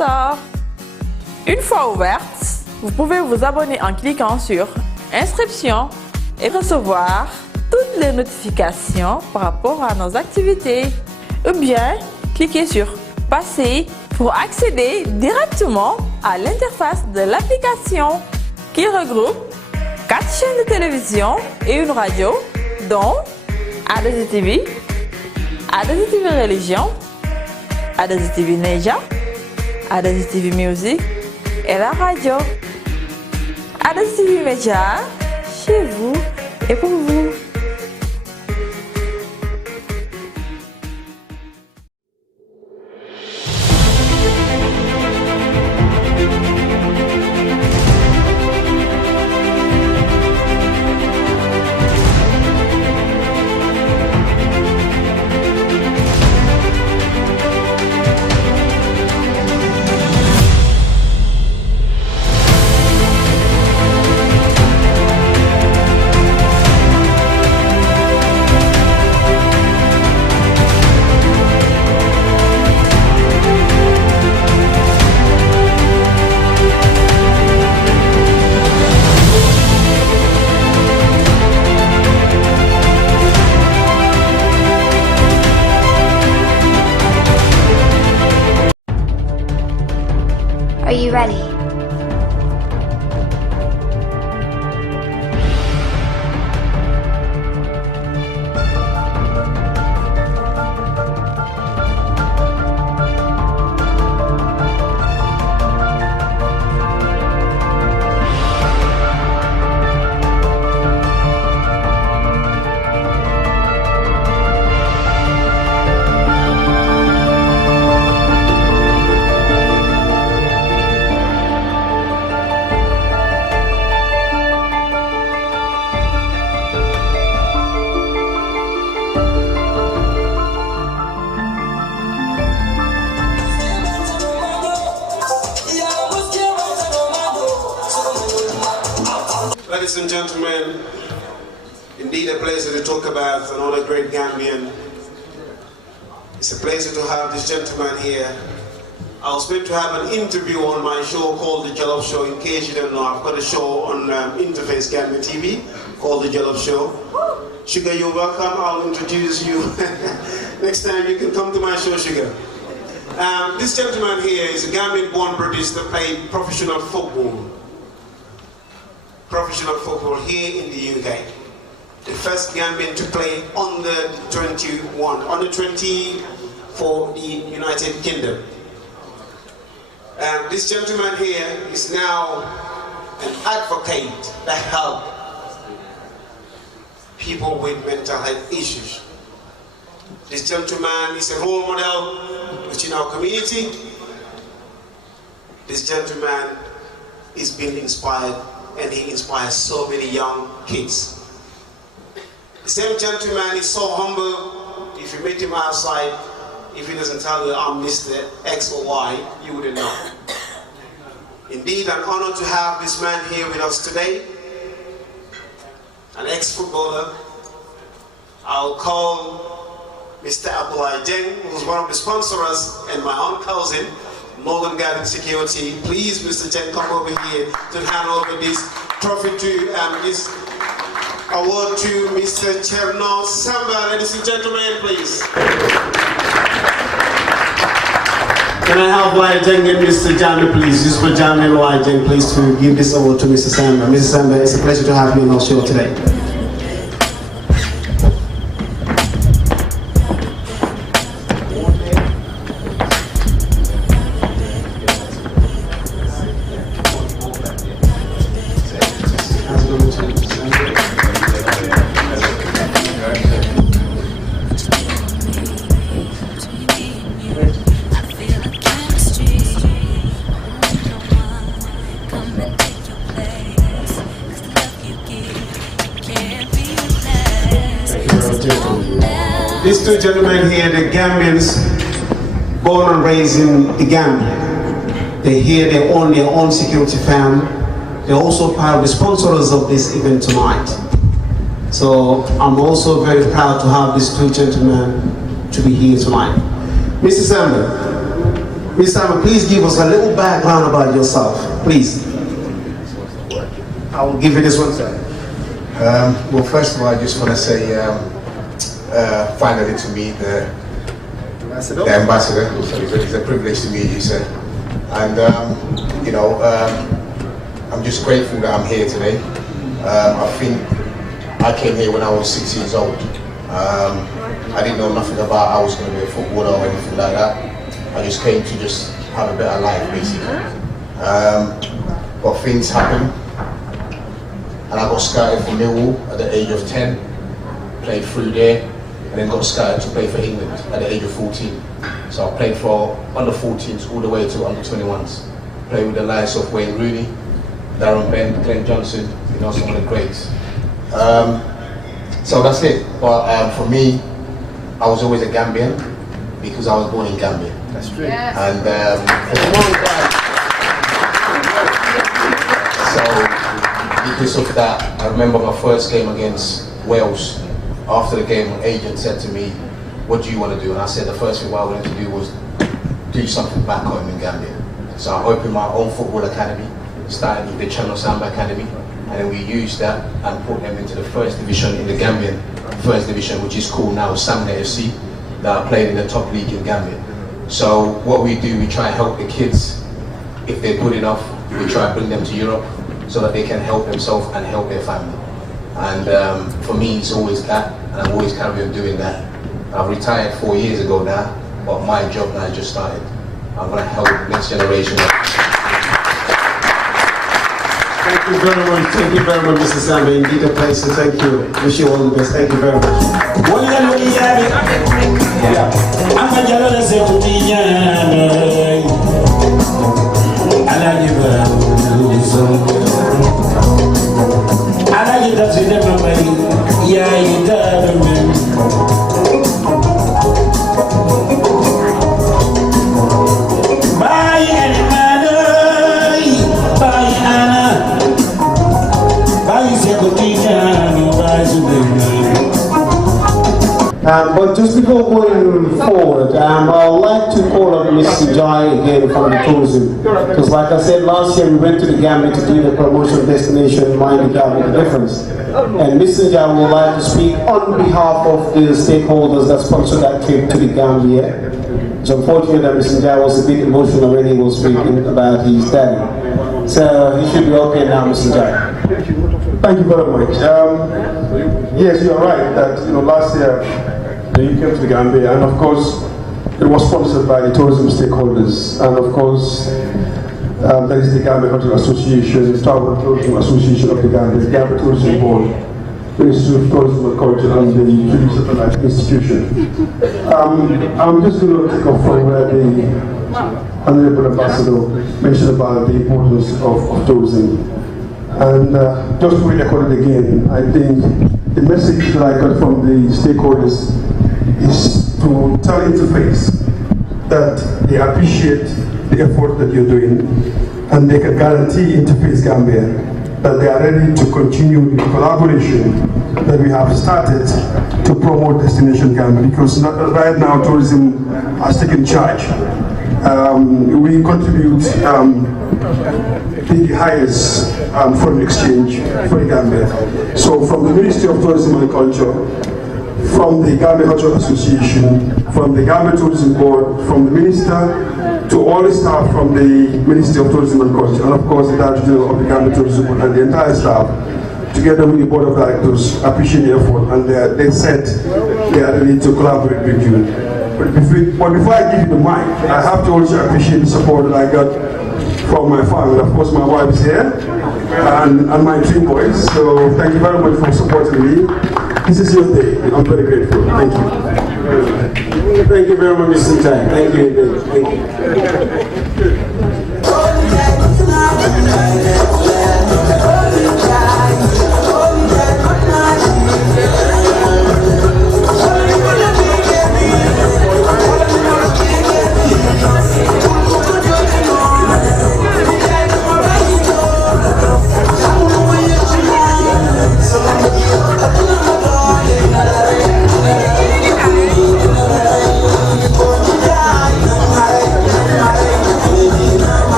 Store. Une fois ouverte, vous pouvez vous abonner en cliquant sur Inscription et recevoir toutes les notifications par rapport à nos activités. Ou bien, cliquez sur Passer pour accéder directement à l'interface de l'application qui regroupe 4 chaînes de télévision et une radio, dont a2i TV, a2i TV Religion, a2i TV Media, a2i TV Music et la radio. a2i TV Media, chez vous et pour vous. Are you ready? Ladies and gentlemen, indeed a pleasure to talk about another great Gambian. It's a pleasure to have this gentleman here. I was meant to have an interview on my show called The Jollof Show. In case you don't know, I've got a show on Interface Gambia TV called The Jollof Show. Sugar, you're welcome. I'll introduce you. Next time you can come to my show, Sugar. This gentleman here is a Gambian-born British that played professional football. Professional football here in the UK. The first Gambian to play under 21, under 20 for the United Kingdom. This gentleman here is now an advocate that helps people with mental health issues. This gentleman is a role model within our community. This gentleman is being inspired, and he inspires so many young kids. The same gentleman is so humble. If you meet him outside, if he doesn't tell you I'm Mr. X or Y, you wouldn't know. Indeed, an honor to have this man here with us today, an ex-footballer. I'll call Mr. a2i Jeng, who's one of the sponsors, and my own cousin, Morgan Garden Security. Please, Mr. Jeng, come over here to hand over this trophy to this award to Mr. Cherno Samba. Ladies and gentlemen, please. Can I have a2i Jeng and Mr. Jami, please? Just for Jami and a2i Jeng, please, to give this award to Mr. Samba. Mr. Samba, it's a pleasure to have you on our show today. These two gentlemen here, the Gambians, born and raised in the Gambia. They here, they own their own security firm. They're also part of the sponsors of this event tonight. So I'm also very proud to have these two gentlemen to be here tonight. Mr. Samba, Mr. Simon, please give us a little background about yourself, please. I will give you this one, sir. Well, first of all, I just want to say finally to meet the ambassador. It's a privilege to meet you, sir. And I'm just grateful that I'm here today. I think I came here when I was 6 years old. I didn't know nothing about I was going to be a footballer or anything like that. I just came to just have a better life, basically. But things happened, and I got scouted for Millwall at the age of 10, played through there, and then got scouted to play for England at the age of 14. So I played for under 14s all the way to under 21s. Played with the likes of Wayne Rooney, Darren Bent, Glenn Johnson, some of the greats. So that's it. But for me, I was always a Gambian because I was born in Gambia. That's true. Yes. And so because of that, I remember my first game against Wales. After the game, an agent said to me, "What do you want to do?" And I said the first thing I wanted to do was do something back home in Gambia. So I opened my own football academy, started with the Channel Samba Academy, and then we used that and put them into the first division in the Gambian first division, which is called now Samba FC, that are playing in the top league in Gambia. So what we do, we try and help the kids. If they're good enough, we try and bring them to Europe so that they can help themselves and help their family. And for me, it's always that, and I'm always carry on doing that. I've retired 4 years ago now, but my job now just started. I'm going to help the next generation. Thank you very much, Mr. Samba. Indeed, a place to thank you. Wish you all the best. Thank you very much. But just before going forward, I would like to call on Mrs. Joy again from the tourism. Because like I said, last year we went to the Gambia to do the promotion destination, Mind the Gambia, the difference. And Mrs. Joy would like to speak on behalf of the stakeholders that sponsored that trip to the Gambia. So unfortunately that Mr. Joy was a bit emotional when he was speaking about his daddy. So he should be okay now, Mr. Joy. Thank you very much. Yes, you are right that last year you came to the Gambia, and of course it was sponsored by the tourism stakeholders, and of course that is the Gambia Hotel Association, the Travel and Tourism Association of the Gambia, the Gambia Tourism Board, the Institute of Tourism and Culture, and the Julie Satellite Institution. I'm just going to take off from where the Honorable Ambassador mentioned about the importance of tourism. And just to record it again, I think the message that I got from the stakeholders is to tell Interface that they appreciate the effort that you're doing, and they can guarantee Interface Gambia that they are ready to continue the collaboration that we have started to promote Destination Gambia, because right now tourism has taken charge. We contribute the highest foreign exchange for the Gambia. So from the Ministry of Tourism and Culture, from the Gambia Hotel Association, from the Gambia Tourism Board, from the Minister to all the staff from the Ministry of Tourism and Culture, and of course the Director General of the Gambia Tourism Board and the entire staff, together with the Board of Directors, appreciate the effort, and they said they are ready to collaborate with you. But before I give you the mic, I have to also appreciate the support that I got from my family. Of course, my wife is here, and my 3 boys. So thank you very much for supporting me. This is your day. I'm very grateful. Thank you. Thank you very much, Mr. Chai. Thank you. Thank you.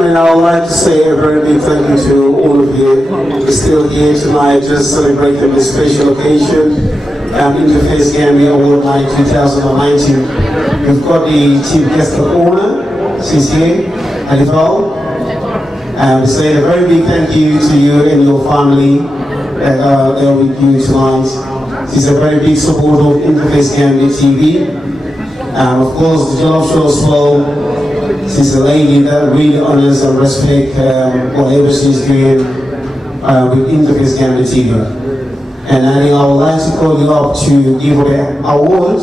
gentlemen, I would like to say a very big thank you to all of you who are still here tonight just celebrating this special occasion, Interface Gambia Award Night 2019. We've got the chief guest of honor, she's here, Alifal. Say a very big thank you to you and your family that are there with you tonight. She's a very big supporter of Interface Gambia TV. Of course, the Jollof Show as well. She's a lady that really honors and respects whatever she's doing with Interface Gambia TV. And I would like to call you up to give an award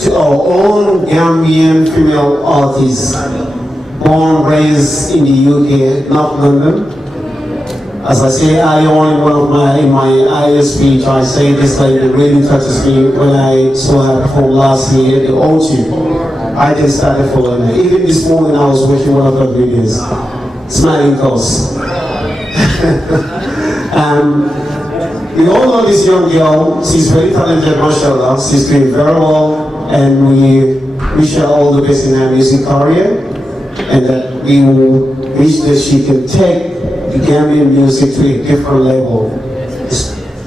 to our own Gambian female artist, born, raised in the UK, not London. As I say earlier on in my earlier speech, I say this lady really touches me when I saw her perform last year at the O2. I just started following her. Even this morning I was watching one of her videos, Smiling Coast. We all know this young girl. She's very talented, mashallah. She's doing very well, and we wish her all the best in her music career, and that we will wish that she can take the Gambian music to a different level.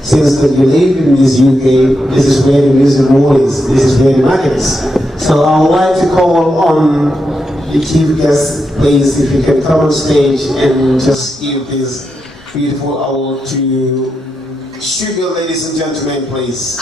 Since that you live in this UK, this is where the music world is. This is where the market is. So I would like to call on the chief guest, please, if you can come on stage and just give this beautiful award to Sugar, ladies and gentlemen, please.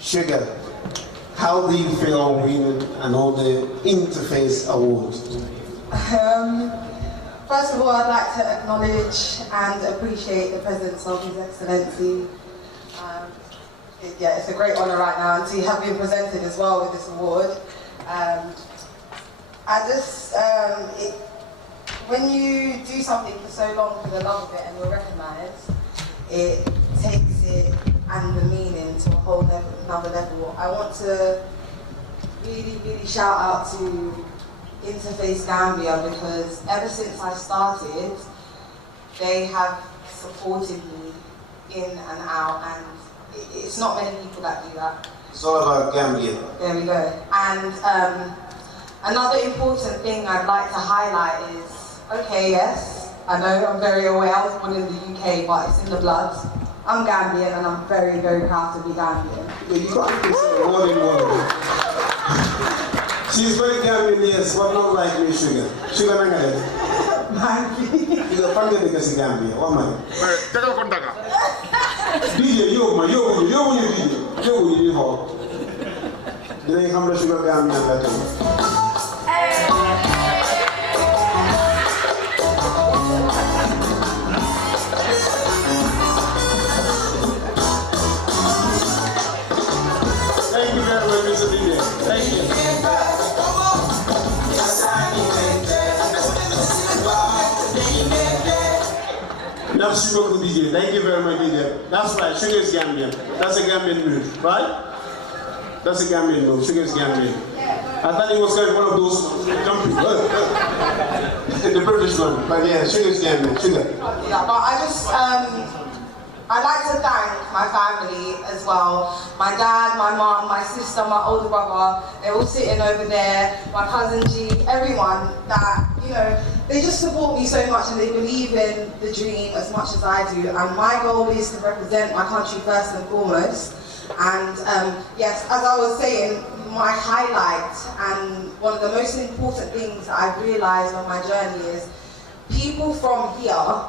Sugar, how do you feel winning an all the Interface Award? First of all, I'd like to acknowledge and appreciate the presence of His Excellency. It's a great honour right now, and to have been presented as well with this award. When you do something for so long for the love of it and you're recognised, it takes it and the meaning to a whole another level. I want to really, really shout out to Interface Gambia, because ever since I started, they have supported me in and out, and it's not many people that do that. It's all about Gambia. There we go. And another important thing I'd like to highlight is, okay, yes, I know I'm very aware I was born in the UK, but it's in the blood. I'm Gambian and I'm very, very proud to be Gambian. Yeah, you can't say one in one. She's very Gambian, yes, but not like me, Sugar. Sugar Nangale. You're funded because of Gambia. What man? DJ, you didn't come to Sugar Gambia that time. Thank you very much, Mr. DJ. Thank you. Merci beaucoup, DJ. Thank you very much, DJ. That's right, Sugar is Gambian. That's a Gambian move, right? That's a Gambian move. Sugar is Gambian. I thought he was going one of those jumping. The British one. But yeah, Sugar is Gambian. Sugar. Yeah, but I'd like to thank my family as well. My dad, my mom, my sister, my older brother, they're all sitting over there, my cousin G, everyone that, you know, they just support me so much and they believe in the dream as much as I do. And my goal is to represent my country first and foremost. And yes, as I was saying, my highlight and one of the most important things that I've realized on my journey is people from here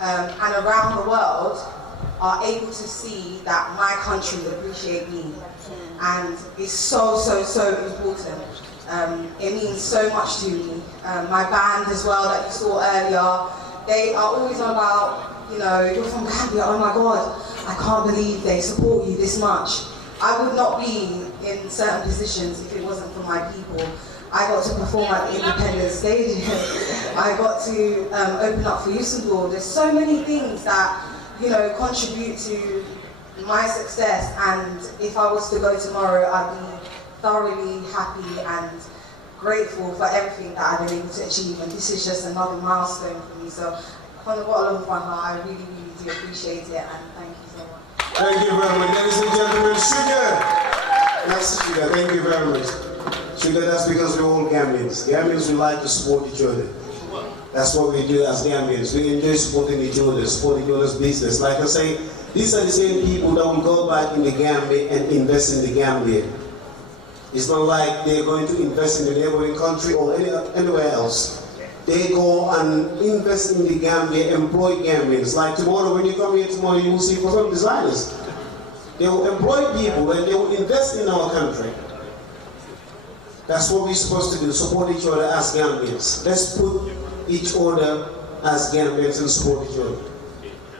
and around the world are able to see that my country appreciate me, and it's so important. It means so much to me. My band as well that you saw earlier, they are always on about, you know, you're from Gambia, oh my God, I can't believe they support you this much. I would not be in certain positions if it wasn't for my people. I got to perform at the Independence Stadium. I got to open up for Usainbolt. There's so many things that, you know, contribute to my success, and if I was to go tomorrow, I'd be thoroughly happy and grateful for everything that I've been able to achieve, and this is just another milestone for me. So from the bottom of my heart, I really, really do appreciate it, and thank you so much. Thank you very much, ladies and gentlemen. Sugar! That's Sugar, thank you very much. Sugar, that's because we're all Gambians. Gambians, we like to support each other. That's what we do as Gambians. We enjoy supporting each other's business. Like I say, these are the same people that will go back in the Gambia and invest in the Gambia. It's not like they're going to invest in the neighboring country or anywhere else. They go and invest in the Gambia, employ Gambians. Like tomorrow, when you come here tomorrow, you will see for some designers. They will employ people and they will invest in our country. That's what we're supposed to do, support each other as Gambians. Let's put each other as Gambians and support each other.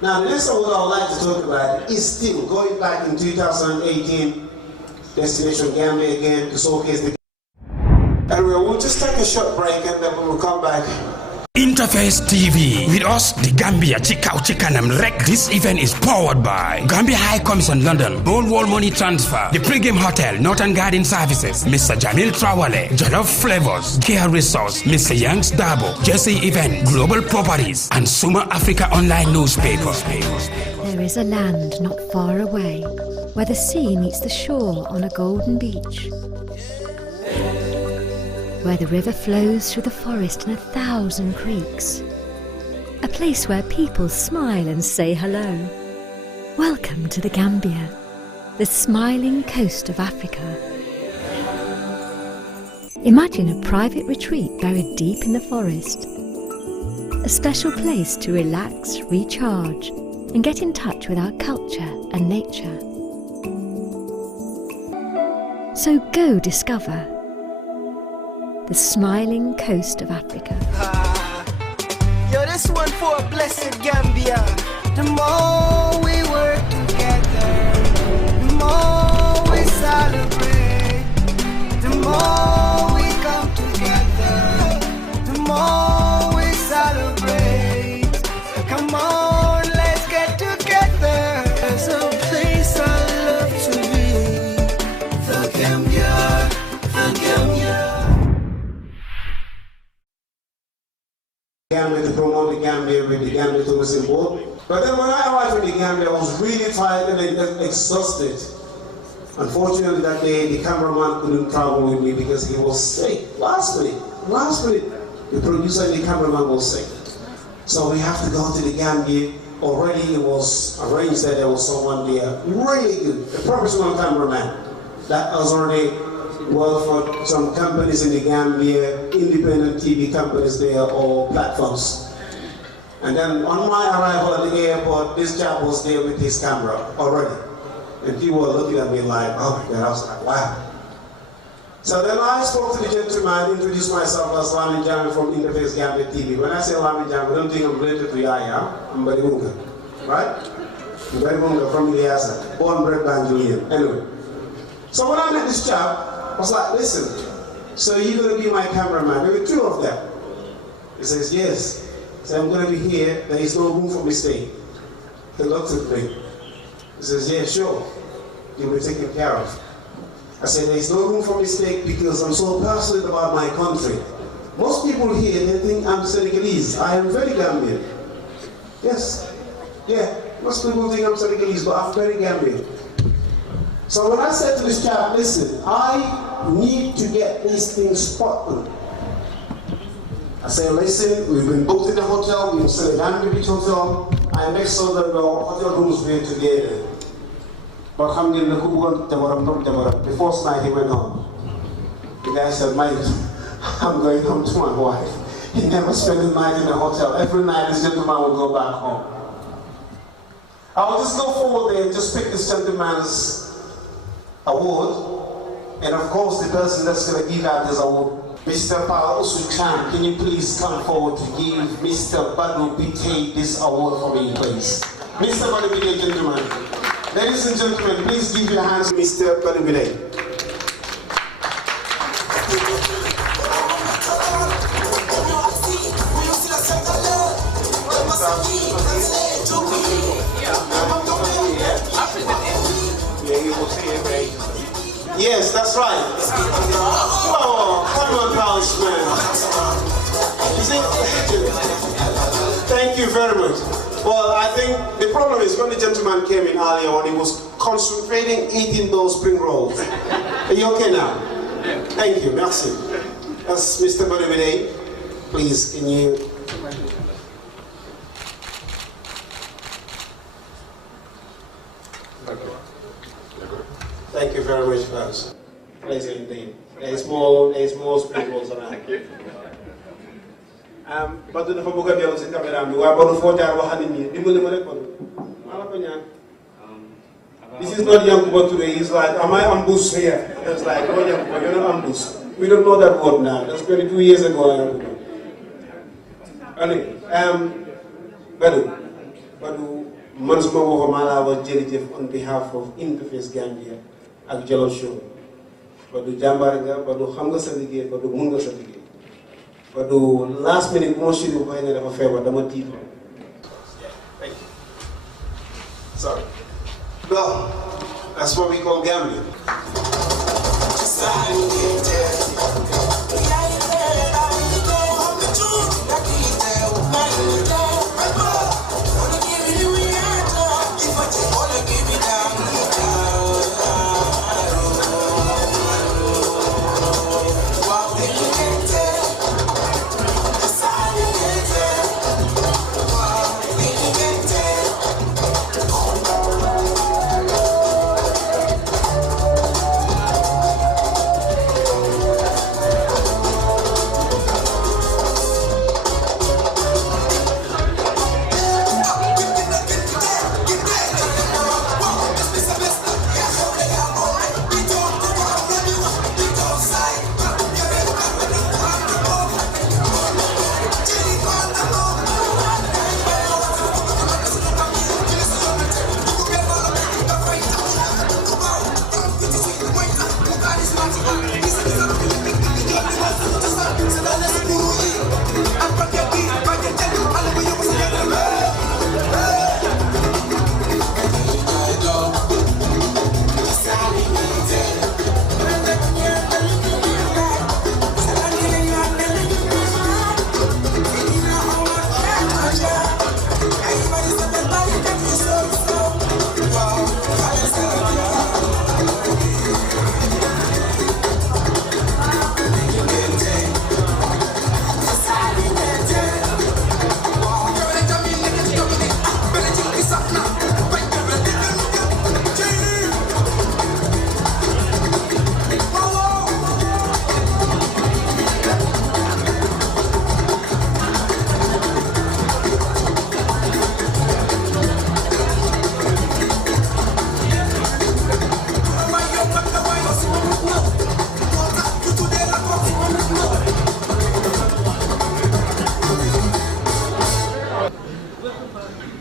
Now, the next one I would like to talk about is still going back in 2018, Destination Gambia again to showcase the. Anyway, we'll just take a short break and then we'll come back. Interface TV. With us, the Gambia Chikau Chikanam Rec. This event is powered by Gambia High Commission London, Gold Wall Money Transfer, the Pregame Hotel, Northern Garden Services, Mr. Jamil Trawale, Jollof Flavors, Care Resource, Mr. Young's Dabo, Jesse Event, Global Properties, and Suma Africa Online Newspaper. There is a land not far away, where the sea meets the shore on a golden beach, where the river flows through the forest in 1,000 creeks. A place where people smile and say hello. Welcome to the Gambia, the smiling coast of Africa. Imagine a private retreat buried deep in the forest. A special place to relax, recharge, and get in touch with our culture and nature. So go discover the smiling coast of Africa. Yo, this one for a blessed Gambia. The more we work together, the more we celebrate. The more we come together, the more we celebrate. Come on, let's get together. There's a place I love to be. The Gambia, the Gambia. Gambia to promote the Gambia with the Gambia Tourism Board. But then when I arrived in the Gambia, I was really tired and exhausted. Unfortunately that day, the cameraman couldn't travel with me because he was sick. Last minute, the producer and the cameraman was sick. So we have to go to the Gambia. Already it was arranged that there was someone there, really good, a professional cameraman that was already worked for some companies in the Gambia, independent TV companies there or platforms. And then on my arrival at the airport, this chap was there with his camera already. And people were looking at me like, oh my God, I was like, wow. So then I spoke to the gentleman, introduced myself as Lamin Jami from Interface Gambia TV. When I say Lamin Jami, I don't think I'm related to Yaya, I'm Barimunga, right? I'm Barimunga from Iliasa, born bred Banjulian. Anyway. So when I met this chap, I was like, listen, so you're going to be my cameraman? There were two of them. He says, yes. So I'm going to be here. There is no room for mistake. He looked at me. He says, yeah, sure. You'll be taken care of. I said, there is no room for mistake because I'm so passionate about my country. Most people here, they think I'm Senegalese. I am very Gambian. Yes. Yeah, most people think I'm Senegalese, but I'm very Gambian. So when I said to this chap, listen, I need to get these things spotted. I said, listen, we've been booked in the hotel, we've stayed at the Beach Hotel. I make sure that the hotel rooms were together. But alhamdulillah, the first night he went home. The guy said, mate, I'm going home to my wife. He never spent the night in the hotel. Every night this gentleman would go back home. I'll just go forward there and just pick this gentleman's award, and of course the person that's going to give out this award, Mr. Paul Usuchan, can you please come forward to give Mr. Badu Bite this award for me, please? Mr. Badu Bite, gentlemen. Ladies and gentlemen, please give your hands to Mr. Badu Bite. Yes, that's right. Oh, come on, House man. You see? Thank you very much. Well, I think the problem is when the gentleman came in earlier on, he was concentrating eating those spring rolls. Are you okay now? Thank you, merci. That's Mr. Bodebide. Please, can you... Thank you very much, folks. Pleasure indeed. There's more spring rolls around. But the Fabuka Bill is coming down. We are about to 40 hours. This is not young boy today. He's like, am I ambushed here? It's like, oh, young boy, you're not ambushed. We don't know that word now. That's 22 years ago. Anyway, Badu, Mansuma Wahamala was Jellyjeff on behalf of Interface Gambia ak Jalo Show. Badu Jambaranga, Badu Hamga Sadige, Badu Munga Sadige. Badu last minute motion of Pioneer of a favor, Damatito. Thank you. Sorry. Well, that's what we call gambling.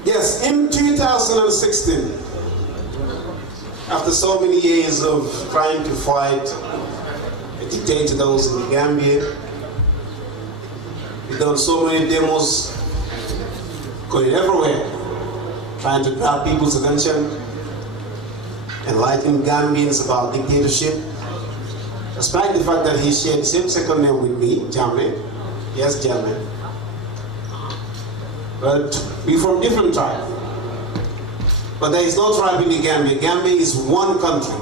Yes, in 2016, after so many years of trying to fight the dictator that was in the Gambia, we've done so many demos going everywhere, trying to grab people's attention, enlighten Gambians about dictatorship, despite the fact that he shared the same second name with me, Jammeh. Yes, Jammeh. But we're from different tribes. But there is no tribe in the Gambia. Gambia is one country.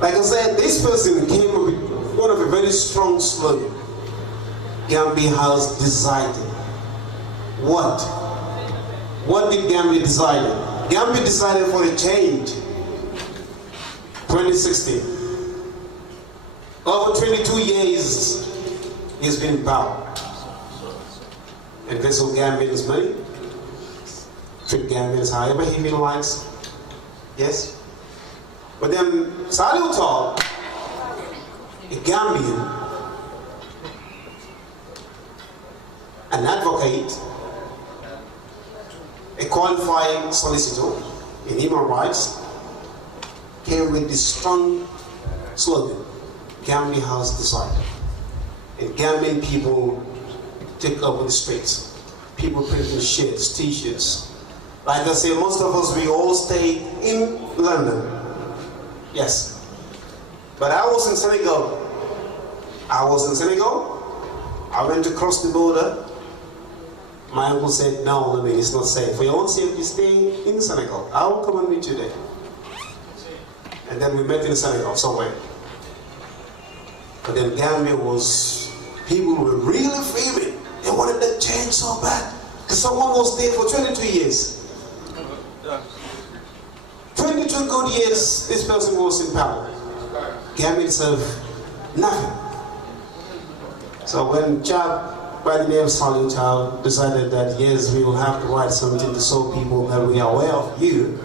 Like I said, this person came up with one of a very strong slogan. Gambia has decided. What? What did Gambia decide? Gambia decided for a change. 2016. Over 22 years, he's been in power. Invest in Gambians' money, treat Gambians however he feels likes. Yes? But then Saliu Tall, a Gambian, an advocate, a qualified solicitor in human rights, came with this strong slogan, Gambia has decided. And Gambian people take over the streets. People printing shirts, t-shirts. Like I say, most of us, we all stay in London. Yes. But I was in Senegal. I went to cross the border. My uncle said, no, it's not safe. For your own safety, stay in Senegal. I will come and meet you there. And then we met in Senegal somewhere. But then Gambia was, people were really framing. They wanted that change so bad. Because someone was there for 22 years. 22 good years, this person was in power. Gambia itself, nothing. So when chap by the name of Salih Child decided that yes, we will have to write something to show people that we are aware of you,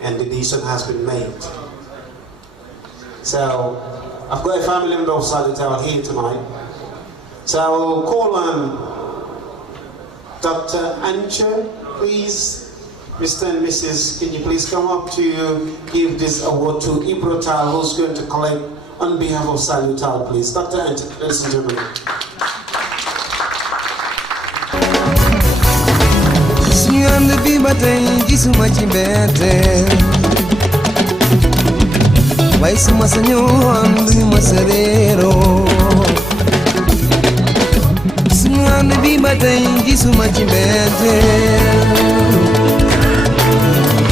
and the decision has been made. So I've got a family member of Salih Child here tonight. So I will call on Dr. Ancha, please. Mr. and Mrs., can you please come up to give this award to Ibro Child, who's going to collect on behalf of Salih Child, please. Dr. Ancha, ladies and gentlemen. Suñu bi ba tey gisuma ci mbette waaye suma sañoon duñu ma sa réeroo suñu bi ba tey gisuma ci mbette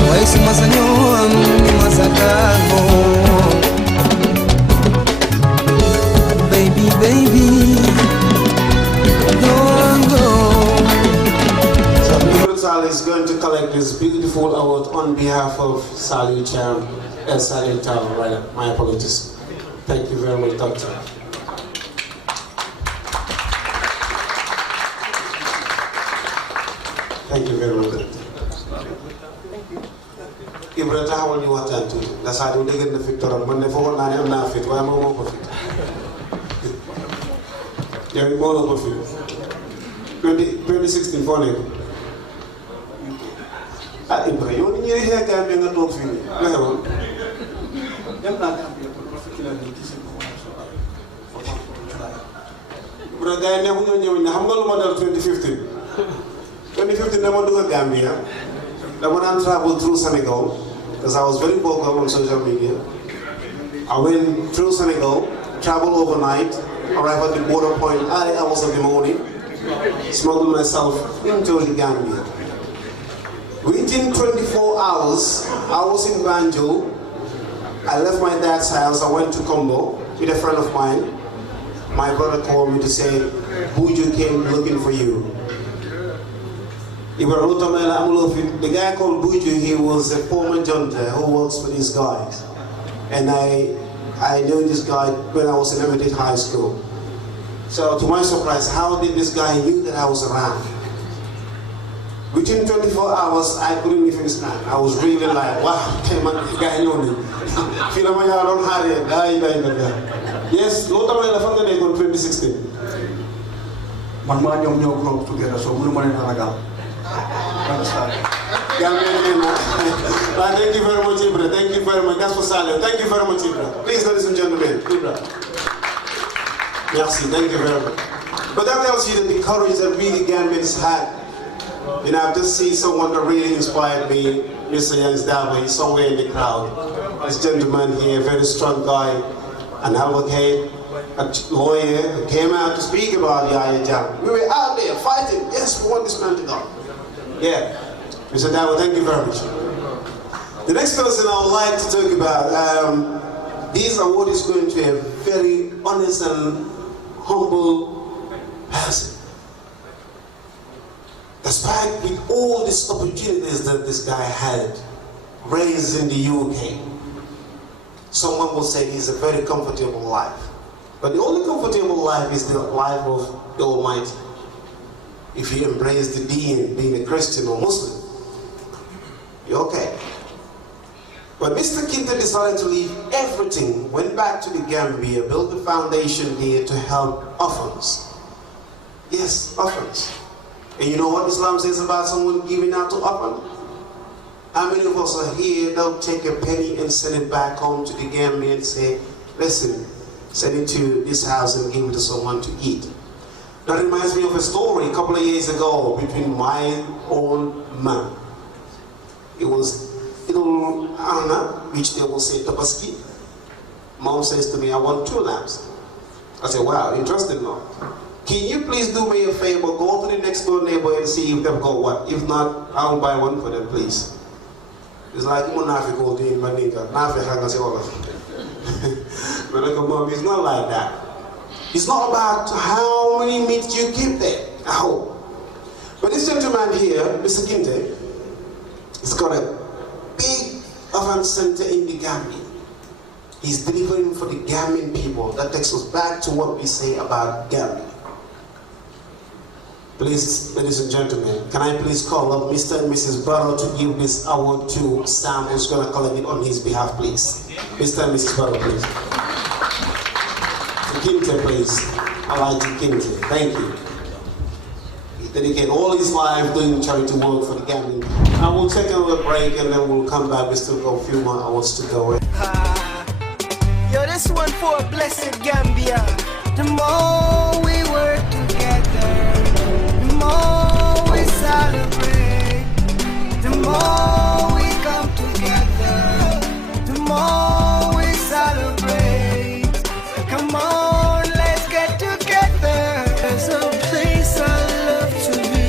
waaye suma sañoon duñu ma sa tàggoo baby baby don't go. Sal is going to collect this beautiful award on behalf of Salih Child. Salih Child, right? My apologies. Thank you very much, Doctor. Thank you very much, Doctor. Ibrahim taxawal ñu waxtaan tuuti ndax saa yu dégg na fi torop man ne foogoon naa ne am naa fit waaye moo ko fit yow it moo la ko fit 2016 foo nekk ah Ibrahima yow ni ñuy xeex Gambie nga toog fii nii nga xewoon dem naa Gambie pour particulièrement ci seen Ibrahima gars yi neexu ñoo ñëw ne xam nga lu ma dal 2015 dama dugg Gambie dama daan travel through Senegal because I was very vocal on social media. I went through Senegal, traveled overnight, arrived at the border point early hours of the morning, smuggled myself into the Gambia. Within 24 hours, I was in Banjul. I left my dad's house, I went to Combo with a friend of mine. My brother called me to say, Buju came looking for you. The guy called Buju, he was a former junta who works for these guys. And I knew this guy when I was in Emirates High School. So to my surprise, how did this guy knew that I was around? Within 24 hours, I couldn't even stand. I was really like, wow, guy know me. Yes, Lota Maya Fanga Day on 2016. Man ma ñom ñoo grow together, so mënu ma leen ragal. Thank you very much, Ibra. Thank you very much. That's for Saleh. Thank you very much, Ibra. Please, ladies and gentlemen, Ibra. Merci. Thank you very much. But that tells you that the courage that really Gambians had. You know, I've just seen someone that really inspired me, Mr. Jens Dava. He's somewhere in the crowd. This gentleman here, a very strong guy, an advocate, a lawyer, came out to speak about Yahya Jammeh. We were out there fighting. Yes, we want this man to go. Yeah. Mr. Dava, thank you very much. The next person I would like to talk about, this award is going to a very honest and humble person. Despite with all these opportunities that this guy had, raised in the UK, someone will say he's a very comfortable life. But the only comfortable life is the life of the Almighty. If you embrace the deen, being a Christian or Muslim, you're okay. But Mr. Kinta decided to leave everything, went back to the Gambia, built a foundation here to help orphans. Yes, orphans. And you know what Islam says about someone giving out to orphans? How many of us are here, they'll take a penny and send it back home to the Gambia and say, listen, send it to this house and give it to someone to eat. That reminds me of a story a couple of years ago between my old man. It was little Anna, which they will say Tapaski. Mom says to me, I want 2 lambs. I said, wow, interesting, Mom. Can you please do me a favor, go to the next door neighbor and see if they've got one. If not, I'll buy one for them, please. It's like, I'm not going to do my nigga. But like, Mom, it's not like that. It's not about how many meats you keep there. I hope. But this gentleman here, Mr. Kinte, has got a big event center in the Gambia. He's delivering for the Gambian people. That takes us back to what we say about Gambia. Please, ladies and gentlemen, can I please call up Mr. and Mrs. Barrow to give this award to Sam, who's going to collect it on his behalf, please. Mr. and Mrs. Barrow, please. To Kinte, please. I like to Kinte. Thank you. He dedicated all his life doing charity work for the Gambian people. I will take a little break and then we'll come back. We still got a few more hours to go. Yo, this one for a blessed Gambia. The more we work together, the more we celebrate. The more we come together, the more we celebrate. Come on, let's get together. There's a place I love to be.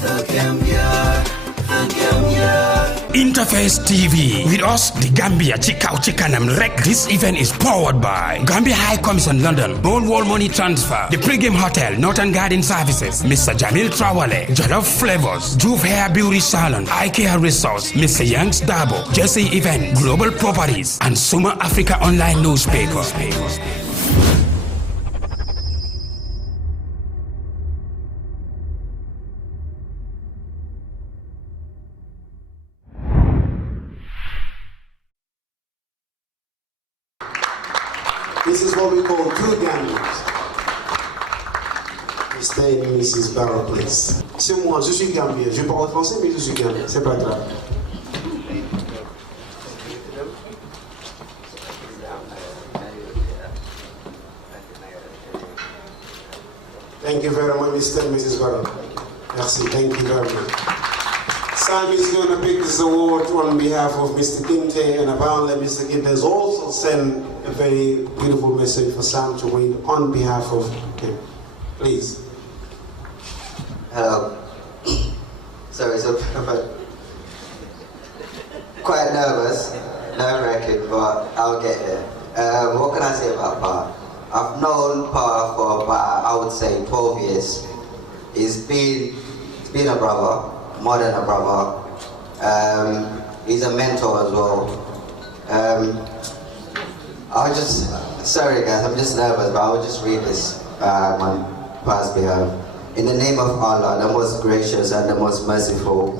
The Gambia, the Gambia. Interface TV. With us, the Gambia Chikau Chikanam Rek. This event is powered by Gambia High Commission London, Bone Wall Money Transfer, the Pregame Hotel, Northern Garden Services, Mr. Jamil Trawale, Jollof Flavors, Juve Hair Beauty Salon, IKEA Resource, Mr. Young's Dabo, Jesse Event, Global Properties, and Suma Africa Online Newspaper. This is what we call 2 Gambians. Mr. and Mrs. Barrow, please. C'est moi, je suis Gambien. Je parle français, mais je suis Gambien. C'est pas grave. Thank you very much, Mr. and Mrs. Barrow. Merci, thank you very much. Sam is going to pick this award on behalf of Mr. Kinte, and apparently Mr. Kinte has also sent a very beautiful message for Sam to read on behalf of him. Please. Hello. Sorry, so quite nervous, nerve-wracking, but I'll get there. What can I say about Pa? I've known Pa for about, I would say, 12 years. He's been a brother, more than a brother. He's a mentor as well. Sorry guys, I'm just nervous, but I'll just read this on Pa's behalf. In the name of Allah, the most gracious and the most merciful,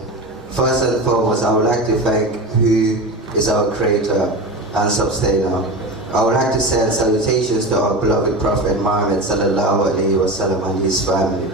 first and foremost, I would like to thank who is our creator and sustainer. I would like to send salutations to our beloved Prophet Muhammad sallallahu alaihi wasallam and his family.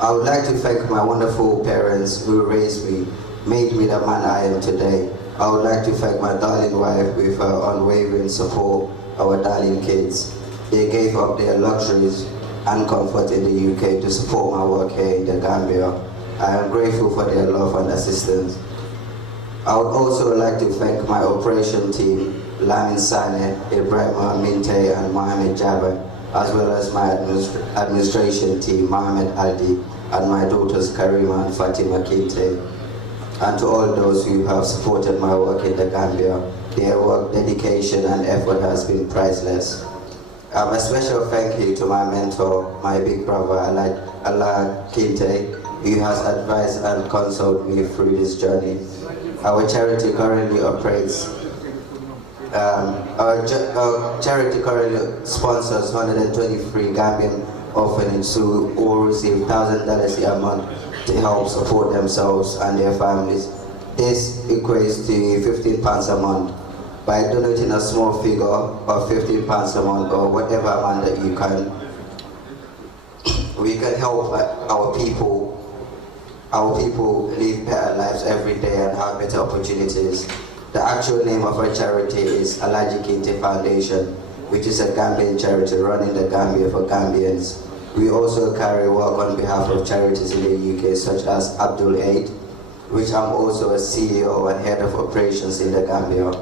I would like to thank my wonderful parents who raised me, made me the man I am today. I would like to thank my darling wife with her unwavering support, our darling kids. They gave up their luxuries and comfort in the UK to support my work here in the Gambia. I am grateful for their love and assistance. I would also like to thank my operation team, Lamin Sane, Ibrahim Minte and Mohamed Jabba, as well as my administration team, Mohamed Aldi, and my daughters Karima and Fatima Kinte. And to all those who have supported my work in the Gambia, their work, dedication and effort has been priceless. A special thank you to my mentor, my big brother, Allah Kinte, who has advised and consoled me through this journey. Our charity currently operates, our charity currently sponsors 123 Gambian orphanages who all receive $1,000 a month to help support themselves and their families. This equates to £15 a month. By donating a small figure of £15 a month or whatever amount that you can, we can help our people live better lives every day and have better opportunities. The actual name of our charity is Alaji Kinte Foundation. which is a Gambian charity running the Gambia for Gambians. We also carry work on behalf of charities in the UK such as a2i, which I'm also a CEO and head of operations in the Gambia.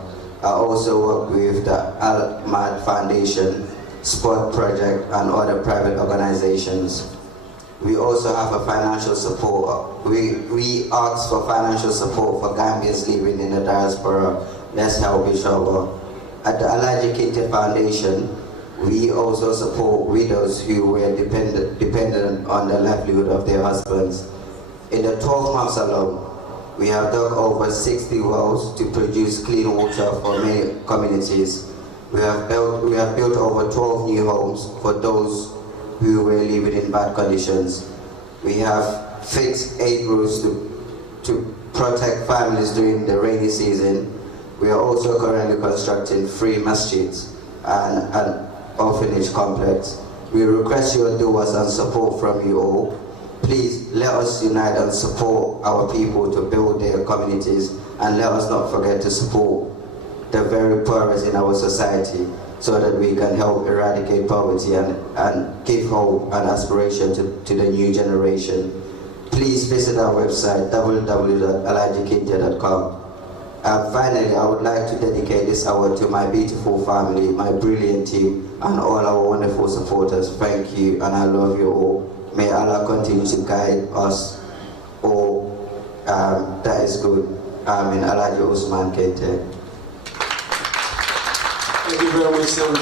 I also work with the Al-Mad Foundation, Sport Project and other private organizations. We also have a financial support. We ask for financial support for Gambians living in the diaspora. Let's help each other. At the Alaji Kinte Foundation, we also support widows who were dependent on the livelihood of their husbands. In the 12 months alone, we have dug over 60 wells to produce clean water for many communities. We have built over 12 new homes for those who were living in bad conditions. We have fixed 8 roofs to protect families during the rainy season. We are also currently constructing 3 masjids and an orphanage complex. We request your duas and support from you all. Please let us unite and support our people to build their communities, and let us not forget to support the very poorest in our society so that we can help eradicate poverty and give hope and aspiration to the new generation. Please visit our website www.alajikinte.com. Finally, I would like to dedicate this hour to my beautiful family, my brilliant team, and all our wonderful supporters. Thank you, and I love you all. May Allah continue to guide us all. That is good. Amin. Alaji Usman Kente. Thank you very much, sir. May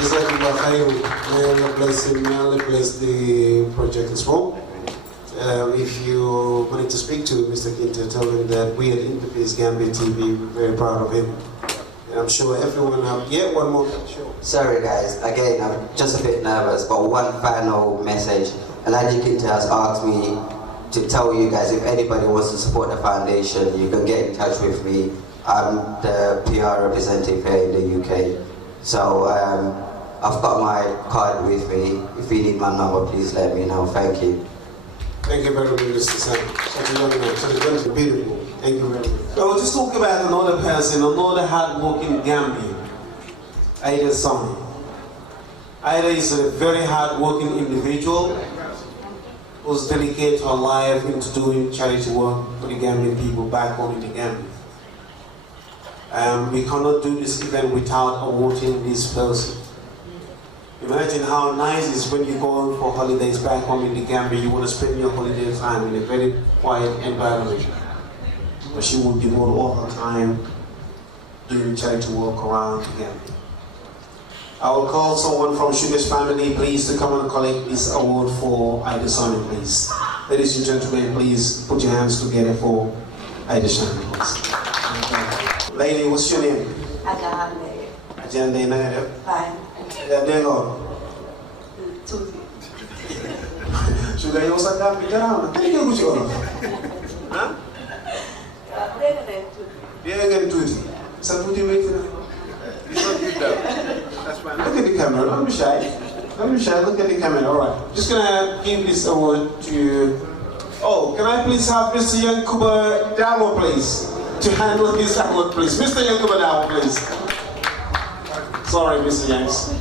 Allah bless him. May Allah bless the project as well. If you wanted to speak to Mr. Kinte, tell him that we at Interface Gambia TV, we're very proud of him. And I'm sure everyone one more. Sure. Sorry guys, again, I'm just a bit nervous, but one final message. Alaji Kinte has asked me to tell you guys, if anybody wants to support the foundation, you can get in touch with me. I'm the PR representative here in the UK. So I've got my card with me. If you need my number, please let me know. Thank you. Thank you very much, Mr. Sam. Such a young man, such a beautiful. Thank you very much. So we'll just talk about another person, another hard-working Gambian, a2i son. a2i is a very hard-working individual who's dedicated her life into doing charity work for the Gambian people back home in the Gambia. We cannot do this event without awarding this person. Imagine how nice it is when you go for holidays back home in the Gambia. You want to spend your holiday time in a very quiet environment. But she will devote all her time doing charity work around the Gambia. I will call someone from Sugar's family, please, to come and collect this award for a2i Son, please. Ladies and gentlemen, please put your hands together for a2i Son, please. Lady, what's your name? Ajahande. Ajahande, Fine. Yeah, there you go. Tuesday. Sugar, you also got me down. Thank you, good job. Huh? Yeah, again, Tuesday. So, Tuesday, wait. That's fine. Look at the camera. Don't be shy. Don't be shy. Look at the camera. All right. Just gonna give this award to. Oh, can I please have Mr. Yankuba Dawo, please, to handle this award, please. Mr. Yankuba Dawo, please. Sorry, Mr. Yanks.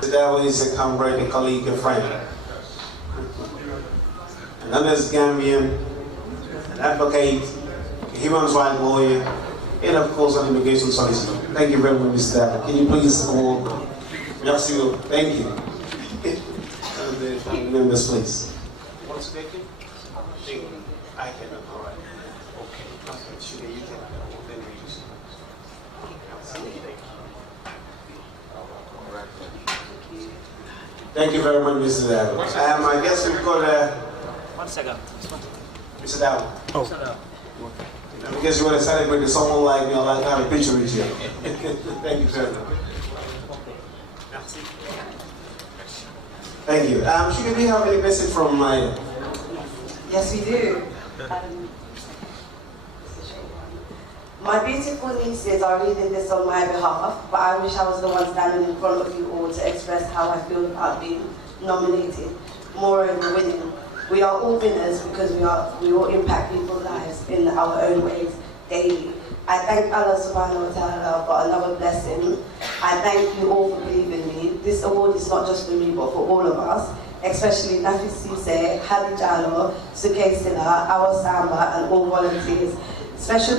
The Dawo is a comrade, a colleague, a friend. Another Gambian, an advocate, a human rights lawyer, and of course an immigration solicitor. Thank you very much, Mr. Dawo. Can you please award? Merci. Thank you. And the family members, please. What's taken? I cannot. All right. Okay. Sugar, you can. Then we use. Thank you very much, Mr. Dawo. I guess we've got 1 second. Mr. Dawo. Oh. I guess you want to celebrate with someone like me. I'd like to have a picture with you. Thank you very much. Thank you. Sugar, do you have any message from my? Yes, we do. My beautiful nieces are reading this on my behalf, but I wish I was the one standing in front of you all to express how I feel about being nominated. Moreover, winning. We are all winners because we all impact people's lives in our own ways daily. I thank Allah subhanahu wa ta'ala for another blessing. I thank you all for believing me. this award is not just for me, but for all of us, especially Nafi Sise, Hadi Jallo, Suke Silla, Awa Samba, and all volunteers. Special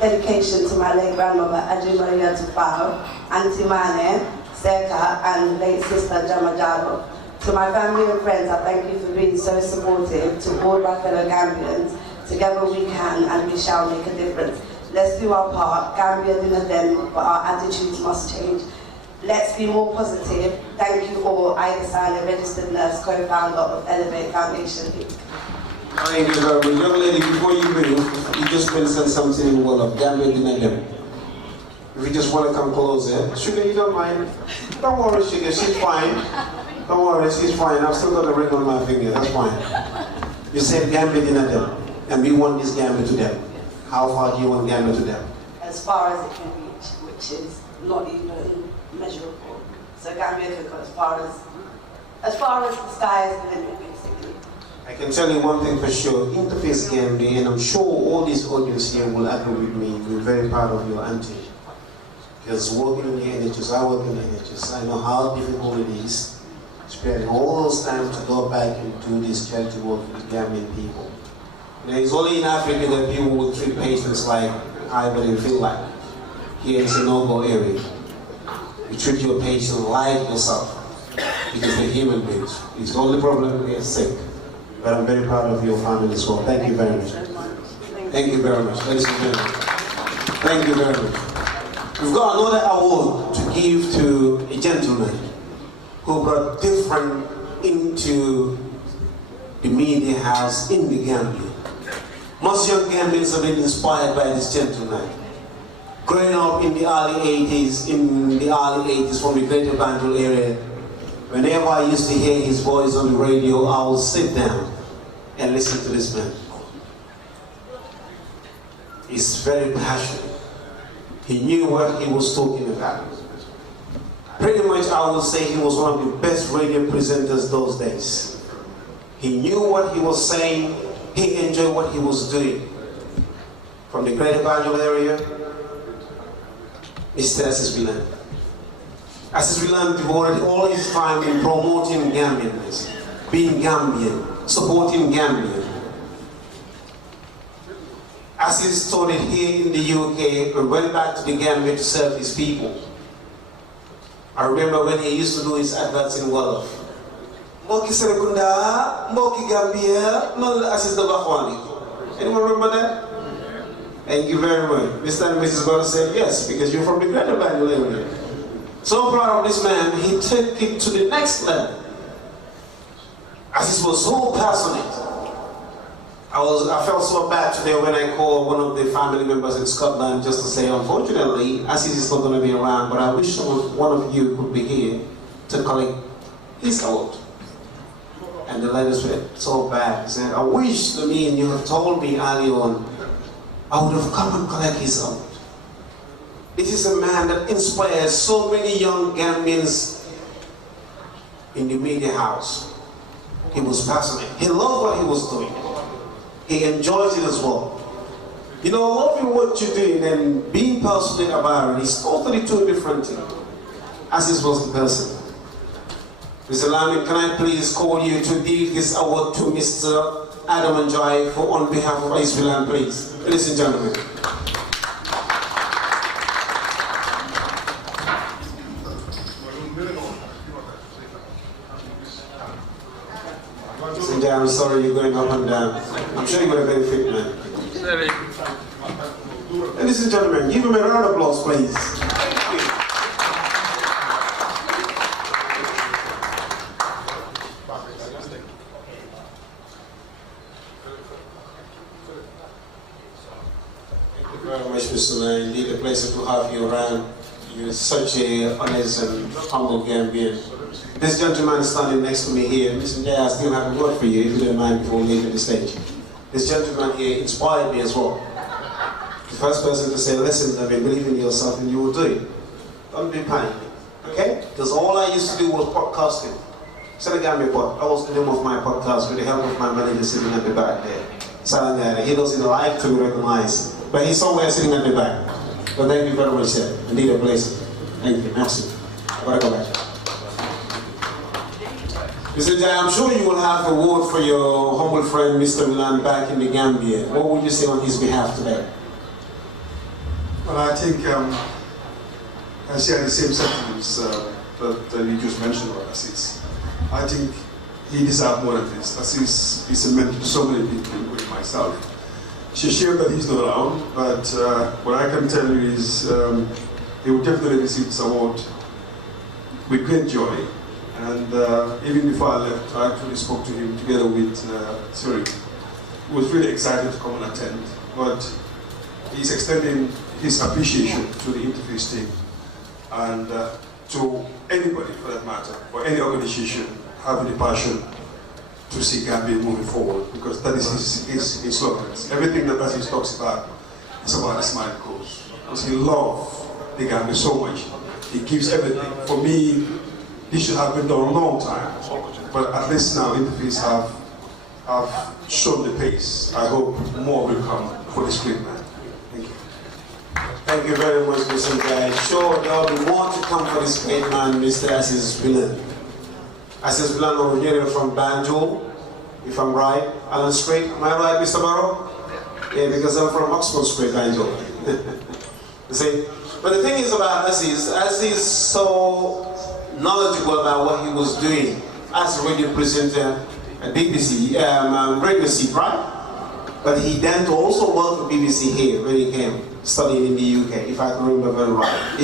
dedication to my late grandmother, Aju Maria Tufao, Auntie Mane, Seka, and late sister Jama Jallo. To my family and friends, I thank you for being so supportive. To all my fellow Gambians, together we can and we shall make a difference. Let's do our part. Gambia didn't them, but our attitudes must change. Let's be more positive. Thank you all. I Desai, a registered nurse, co-founder of Elevate Foundation. Thank you very much. Young lady, before you move, you just mentioned something in the world of Gambia didn't them. If you just want to come closer, Sugar, you don't mind? Don't worry, Sugar, she's fine. Don't worry, she's fine. I've still got a ring on my finger, that's fine. You said Gambia didn't them, and we want this Gambia to them. How far do you want Gambia to them? As far as it can reach, which is not even measurable. So Gambia can go as far as the sky is the limit, basically. I can tell you one thing for sure, Interface Gambia, and I'm sure all this audience here will agree with me, we're very proud of your auntie. Because working in the NHS, I work in the NHS, I know how difficult it is, spending all those time to go back and do this charity work with Gambian people. It's only in Africa that people will treat patients like however they feel like. Here it's a no-go area. You treat your patient like yourself because they're human beings. It's the only problem when they're sick. But I'm very proud of your family as well. Thank you very much. Thank you very much, ladies and gentlemen. Thank you very much. We've got another award to give to a gentleman who brought different into the media house in the Gambia. Most young Gambians have been inspired by this gentleman. Growing up in the early 80s, from the Greater Banjul area, whenever I used to hear his voice on the radio, I would sit down and listen to this man. He's very passionate. He knew what he was talking about. Pretty much I would say he was one of the best radio presenters those days. He knew what he was saying. He enjoyed what he was doing. From the Greater Banjul area, Mr. Assis Villan. Assis Villan devoted all his time in promoting Gambians, being Gambian, supporting Gambian. Assis started here in the UK and went back to the Gambia to serve his people. I remember when he used to do his adverts in Wolof. Moki Serekunda, Moki Gambia, Mal Assis Dabakwani. Anyone remember that? Thank you very much. Mr. and Mrs. God said yes, because you're from the Greater Banjul area. So proud of this man, he took it to the next level. Assis was so passionate. I felt so bad today when I called one of the family members in Scotland just to say, unfortunately, Assis is not going to be around, but I wish one of you could be here to collect his award. And the letters were so bad. He said, I wish to me and you have told me early on, I would have come and collect his award. This is a man that inspires so many young Gambians in the media house. He was passionate. He loved what he was doing. He enjoys it as well. You know, loving what you're doing and being passionate about it is totally two different things. Assis was the person. Mr. Lamin, can I please call you to give this award to Mr. Adam Njai for on behalf of Assis Villan, please. Ladies and gentlemen. I'm sorry you're going up and down. I'm sure you're going to benefit, man. Ladies and gentlemen, give him a round of applause, please. Thank you very much, Mr. Lai. Indeed, a pleasure to have you around. You're such a honest and humble Gambian. This gentleman standing next to me here, Mr. Jay, I still have a word for you, if you don't mind, before leaving the stage. This gentleman here inspired me as well. The first person to say, listen, I mean, believe in yourself and you will do it. Don't be panicking, okay? Because all I used to do was podcasting. Senegambia Pod, that was the name of my podcast with the help of my manager sitting at the back there. Salangara, he doesn't like to recognize, but he's somewhere sitting at the back. But thank you very much, sir. Indeed a pleasure. Thank you, merci. I gotta go back. Mr. Jai, I'm sure you will have a word for your humble friend, Mr. Milan, back in the Gambia. What would you say on his behalf today? Well, I think I share the same sentiments that you just mentioned about Assis. I think he deserves more than this. Assis is a mentor to so many people, including myself. She shared that he's not around, but what I can tell you is he will definitely receive this award with great joy. And even before I left, I actually spoke to him together with Suri, who was really excited to come and attend. But he's extending his appreciation to the interface team and to anybody for that matter, or any organization having the passion to see Gambia moving forward, because that is his slogans. Everything that Aziz talks about is about the smart cause. Because he loves the Gambia so much. He gives everything. For me, this should have been done a long time, but at least now interface have shown the pace. I hope more will come for this great man. Thank you. Thank you very much, Mr. Jai. Sure, there will be more to come for this great man, Mr. Assis Bilan. Assis Bilan originated from Banjul, if I'm right. Alan Strait, am I right, Mr. Barrow? Yeah, because I'm from Oxford Street, Banjul. You see? But the thing is about Assis so knowledgeable about what he was doing as a radio presenter at BBC, Radio C, right? But he then also worked for BBC here when he came studying in the UK, if I can remember very right.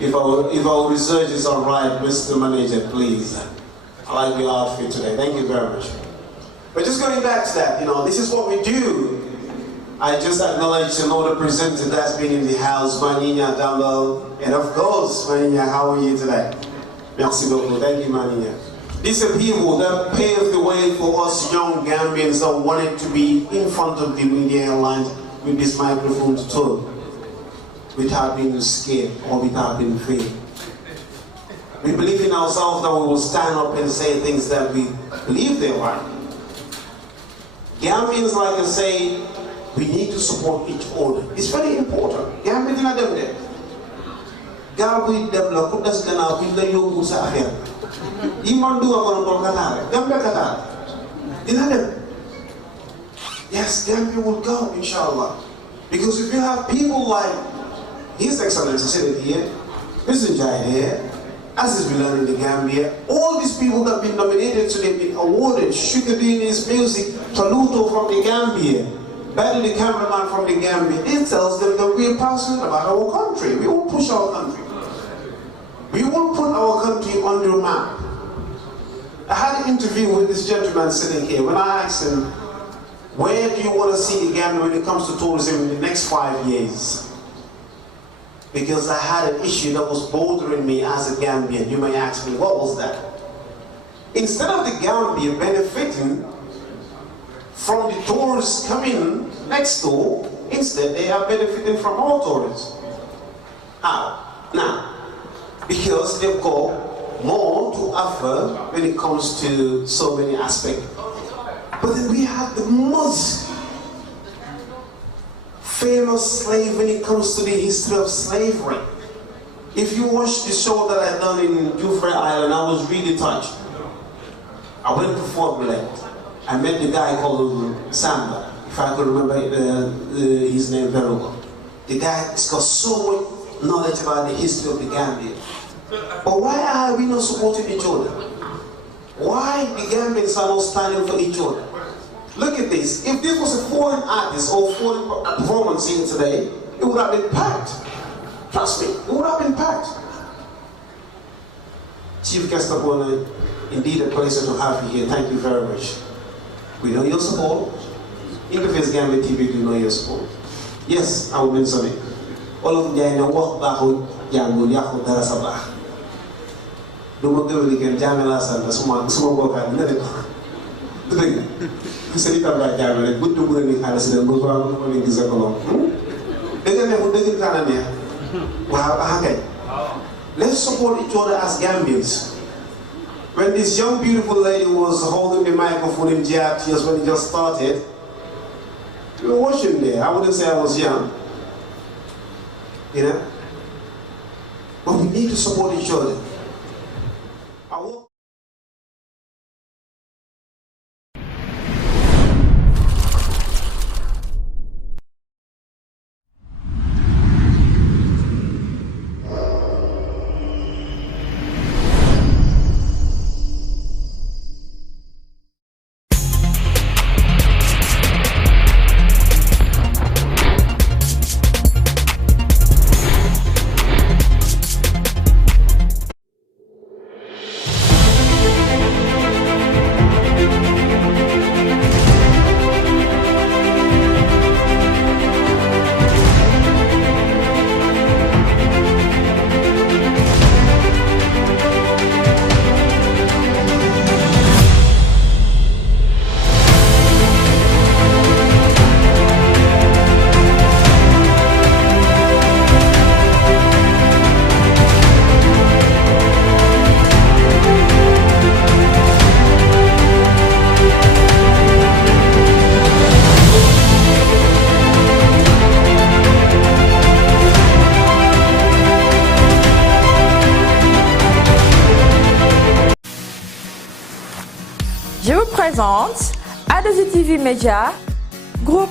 If our research is all right, Mr. Manager, please. I like your outfit today. Thank you very much. But just going back to that, this is what we do. I just acknowledge another presenter that's been in the house, Maninya Dumble, and of course, Maninya, how are you today? Merci beaucoup. Thank you, Maninya. These are people that paved the way for us young Gambians that wanted to be in front of the media lines with this microphone to talk without being scared or without being afraid. We believe in ourselves that we will stand up and say things that we believe they're right. Gambians, like I say, we need to support each other. It's very important. Gambians are them there. Gambians develop, put us gonna put the yoke sa affair. Iman do ako ng Qatar. Gambia Qatar. Didn't them? Yes, Gambia will go, inshallah. Because if you have people like His Excellency sitting here, Mr. Jai here, Assis Bilan in the Gambia, all these people that have been nominated today, been awarded, Sugar Beanies Music, Taluto from the Gambia, Battle the cameraman from the Gambia, it tells them that we are passionate about our country. We won't push our country. We won't put our country on the map. I had an interview with this gentleman sitting here. When I asked him, where do you want to see the Gambia when it comes to tourism in the next 5 years? Because I had an issue that was bothering me as a Gambian. You may ask me, what was that? Instead of the Gambia benefiting from the tourists coming next door, instead they are benefiting from all tourists. How? Now, because they've got more to offer when it comes to so many aspects. But then we have the most famous slave when it comes to the history of slavery. If you watch the show that I done in Jufre Island, I was really touched. I went to Fort Blair. I met the guy called Samba, if I could remember his name very well. The guy has got so much knowledge about the history of the Gambia. But why are we not supporting each other? Why the Gambians are not standing for each other? Look at this. If this was a foreign artist or foreign performance here today, it would have been packed. Trust me, it would have been packed. Chief Guest of Honor, indeed a pleasure to have you here. Thank you very much. We know your support. Interface Gambia TV, we know your support. Yes, I will mention it. All of them know what Bahu Yango Yahu Darasabah. Do not do it again, Jamila Santa, someone work at another. The thing, you said it about Jamila, good to bring in Alice and go on in this economy. They don't know who they can. Well, okay. Let's support each other as Gambians. When this young beautiful lady was holding the microphone in GRTS when it just started, we were watching there. I wouldn't say I was young. You know? But we need to support each other. présente a2i TV Media Groupe.